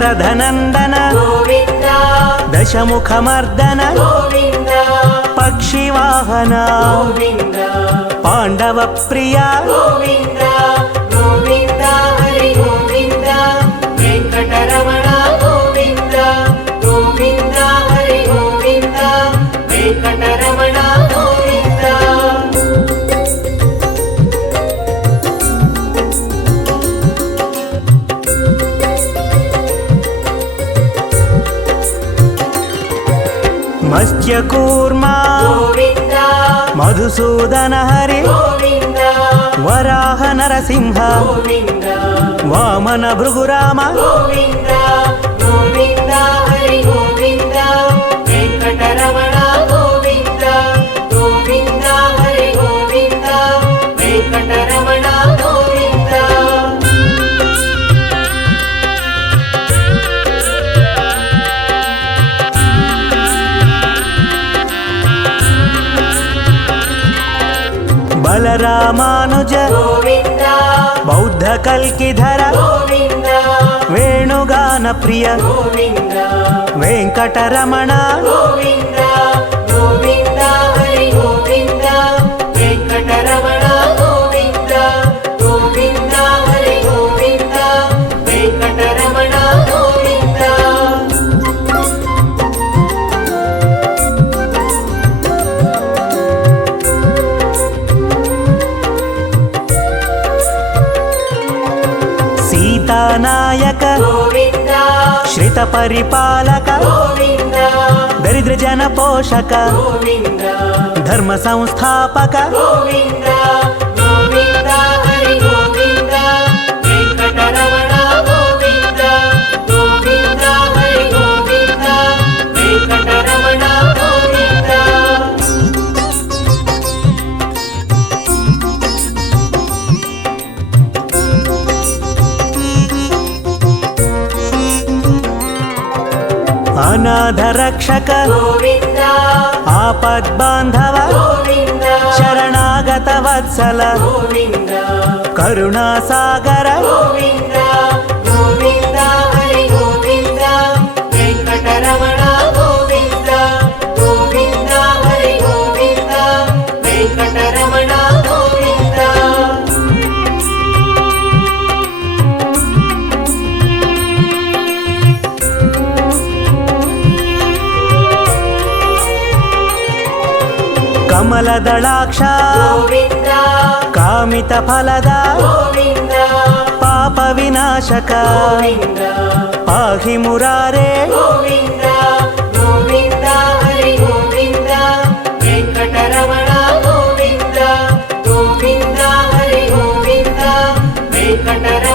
दशरथनन्दन गोविन्द दशमुखमर्दन गोविन्द पक्षिवाहन गोविन्द पाण्डवप्रिया गोविन्द गोविन्द हरि गोविन्द वेङ्कटरमण गोविन्द गोविन्द हरि गोविन्द वेङ्कटरमण गोविन्द मत्स्यकूर्मा गोविन्द मधुसूदन हरि गोविन्द वराह नरसिंह गोविन्द वामन भृगुराम गोविन्द गोविन्द हरि गोविन्द वेङ्कटरमण गोविन्द गोविन्द हरि गोविन्द वेङ्कटरमण गोविन्द बलरामानुज गोविन्द बौद्ध कल्किधर गोविन्द वेणुगान प्रिय गोविन्द वेङ्कटरमण गोविन्द गोविन्द हरि गोविन्द वेङ्कटरमण गोविन्द गोविन्द हरि गोविन्द वेङ्कटरमण गोविन्द सीतानायक गोविन्द श्रितपरिपालक गोविन्द दरिद्रजनपोषक गोविन्द धर्म संस्थापक गोविन्द गोविन्द हरि गोविन्द वेङ्कटरमण गोविन्द गोविन्द हरि गोविन्द वेङ्कटरमण गोविन्द अनाथ रक्षक गोविन्द आपद्बान्धव गोविन्द शरणागत वत्सल गोविन्द करुणासागर गोविन्द गोविन्द हरि गोविन्द वेङ्कटरमण गोविन्द गोविन्द हरि गोविन्द वेङ्कटरमण गोविन्द कमलदलाक्ष गोविन्द कामितफलद गोविन्द पापविनाशक गोविन्द पाहि मुरारे गोविन्द गोविन्द हरि गोविन्द वेङ्कटरमण गोविन्द गोविन्द हरि गोविन्द वेङ्कटरमण